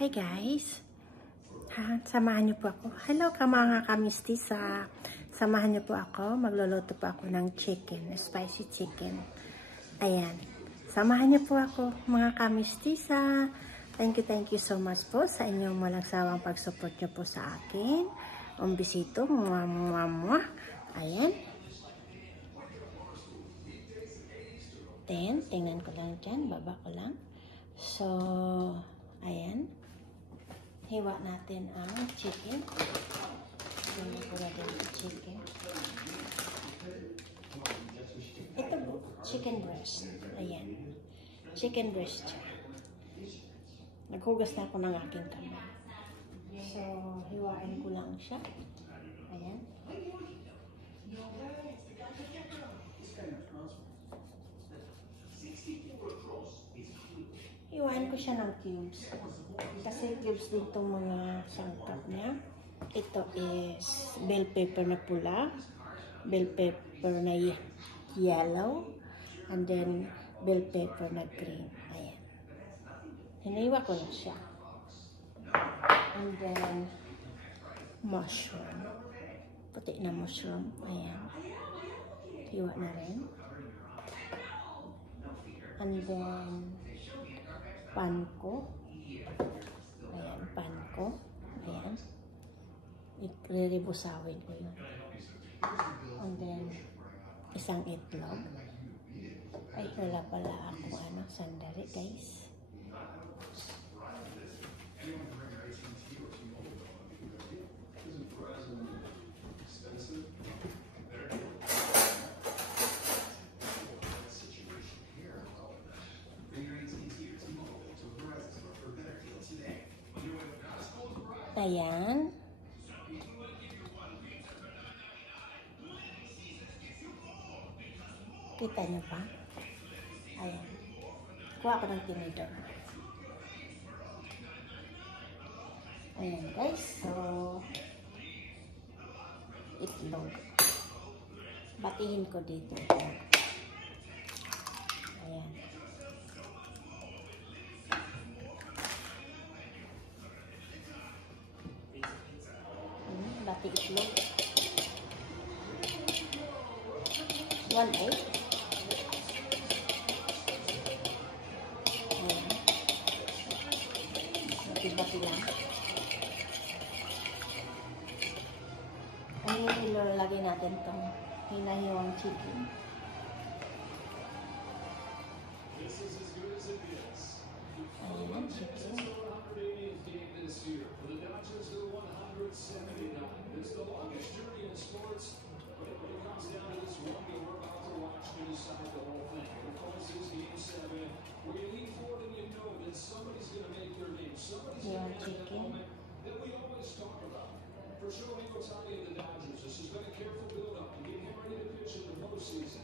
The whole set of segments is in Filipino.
Hi guys! Samahan niyo po ako. Hello mga kamistisa! Samahan niyo po ako. Magluluto po ako ng chicken. Spicy chicken. Ayan. Samahan niyo po ako mga kamistisa. Thank you so much po sa inyong walang sawang pag-support niyo po sa akin. Un besito. Mwah, mwah, mwah. Ayan. Then, tingnan ko lang dyan. Baba ko lang. So, ayan. Hiwa natin ang chicken. Hiwa ko natin ang chicken. Ito po, chicken breast. Ayan. Chicken breast siya. Naghugas na ako ng aking kamay. So, hiwain ko lang siya. Ayan. Hiwain ko siya ng cubes. Kasi cubes din itong mga sangkap niya. Ito is bell pepper na pula, bell pepper na yellow, and then bell pepper na green. Ayan. Hiniwa ko na siya. And then mushroom. Puti na mushroom. Ayan. Hiwa na rin. And then pan ko. Ayan, pan ko. Ayan. Iriribusawin ko yun. And then, isang itlog. Ay, wala pala ako sandali guys. Ayan. Kita nyo ba? Ayan. Kuha ko ng tinidor. Ayan guys. So, itlog. Batihin ko dito. Ayan. Bati itlog. 1 egg. Ayan. Bati-bati lang. Ayan, ilalagay natin itong hinahiwang chicken. Ayan, chicken. It's the longest journey in sports, but when it comes down to this one game we're about to watch to decide the whole thing. Of course, it's Game 7, where you lean forward and you know that somebody's going to make their name. Somebody's going to have that moment that we always talk about. For Shohei Ohtani and the Dodgers, this has been a careful build-up to get him ready to pitch in the postseason.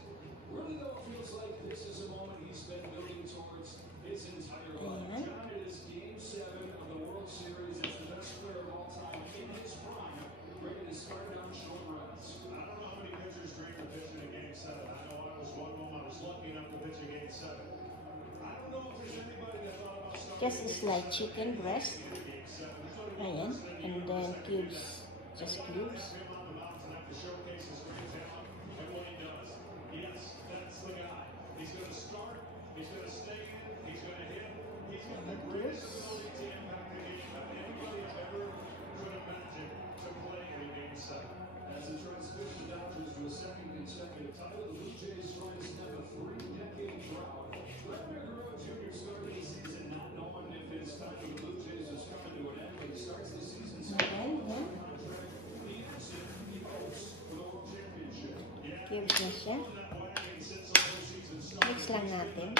Really, though, it feels like this is a moment he's been building towards his entire life. John, it is Game 7 of the World Series. It's the best player of all time in his prime. Ready to start down short runs. I don't know how many pitchers dream of pitching in Game 7. I know I was one of them. I was lucky enough to pitch in Game 7. I don't know if there's anybody that thought about starting. Just it's like chicken breast. Ayan. And then cubes. Just cubes. Yes, that's the guy. He's going to start. He's going to stay in. He's going to hit. He's got the greatest ability to impact the game that anybody ever could imagine to play in Game 7. As it tries to push the Dodgers to a second consecutive title, the Blue Jays try to stem a 3-decade drought. Vladimir Guerrero Jr. started the season not knowing if his time with the Blue Jays is coming to an end, but he starts the season second contract. He hopes for the World Championship. Cubes na siya. Mix lang natin.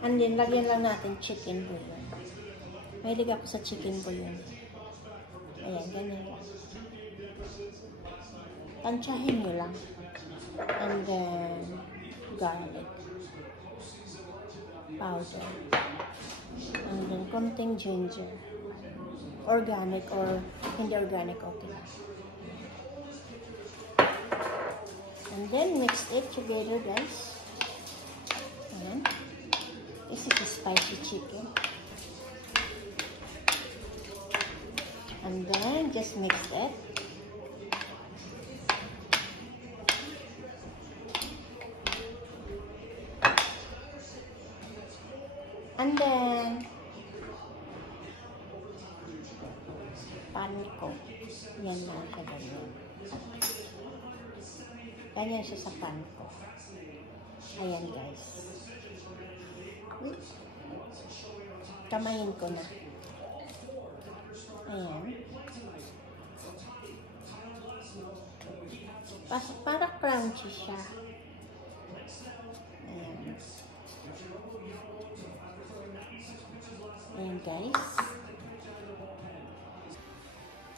And then, lagyan lang natin chicken bouillon. Mahilig ako sa chicken bouillon. Ayan, ganyan lang. Tansyahin nyo lang. And then, garlic powder. And then, konting ginger. organic or hindi organic, okay lang. And then mix it together, guys. Ayan. This is a spicy chicken. And then just mix it. And then panko. Yan lang siya ganyan. Ganyan siya sa panko. Ayan, guys. Kamayin ko na. Ayan. Para crunchy siya. Ayan. Ayan, guys.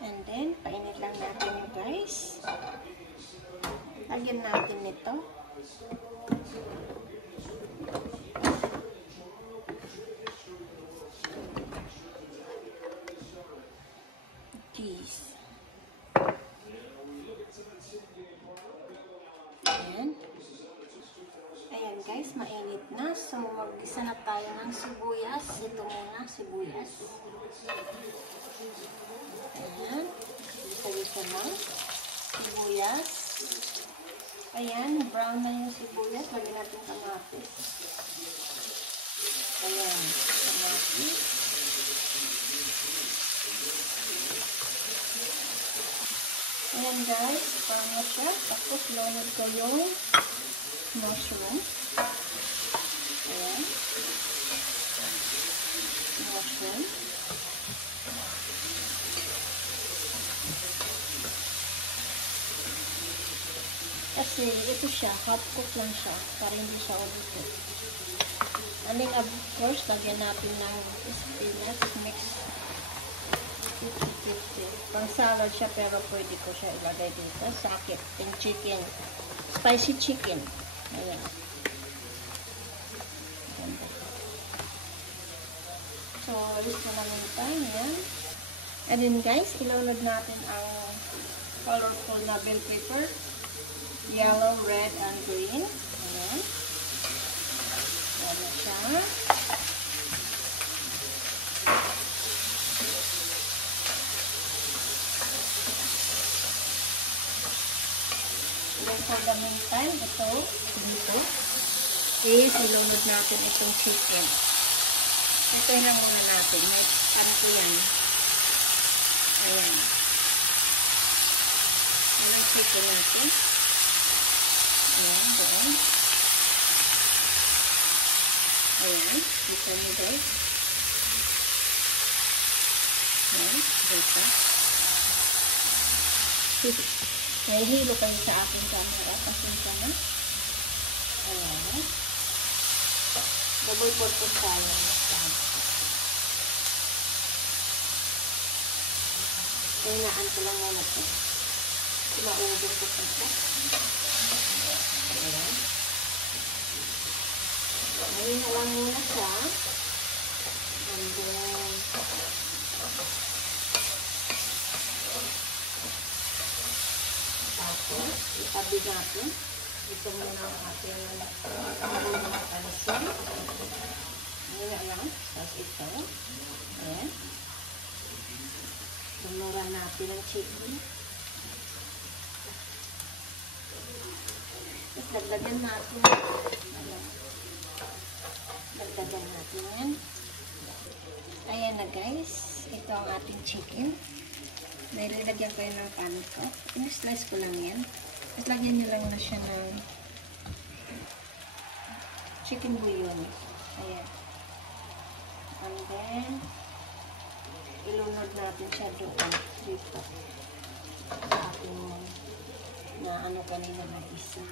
And then, painit lang natin yung guys. Lagyan natin ito. Cheese. Ayan. Ayan guys, mainit na. So, mag-isa na tayo ng sibuyas. Ito muna, sibuyas. Ayan. Isa-isa na. Sibuyas. Ayan, brown na yung sibuyas. Lagyan natin kamatis. Ayan, kamatis. Ayan guys, brown na siya. Tapos lunod ko yung mushroom. Ayan. Mushroom. Kasi ito siya, hot cook lang siya para hindi siya ulit. And then of course, lagyan natin ng spinach mix 50-50. Pang salad siya pero pwede ko siya ilagay dito sa akin chicken. Spicy chicken. Ayan. So, alis na namin tayo. Ayan. And then guys, ilunod natin ang colorful na bell pepper. Yellow, red, and green. Ayan. Ayan na siya. And then for the meantime, ito, dito, is ilunod natin itong chicken. Ito lang muna natin. May ano ko yan. Ayan. Ayan ang chicken natin. Ayan, doon. Ayan, dito nyo guys. Ayan, dito. Nahihilo kayo sa aking camera. Pasensya na. Ayan. Double purpose tayo. Kainaan ko lang muna ito. Maubos ko pa ito. Ayan. Ngayon na lang muna siya. And then, tapos, itabi natin. Ito muna ang ating mga palisin. Ngayon na lang. Tapos ito. Ayan. Sumura natin ang chicken. Tapos dagdagan natin. Ayan. Dagdagan natin yan. Ayan na guys. Ito ang ating chicken. Dahil ilagyan ko yun ng panko. In-slice ko lang yan. Tapos lagyan nyo lang na siya ng chicken bouillon. Ayan. And then, ilunod natin siya doon. Dito. Sa ating na ano kanina na isa.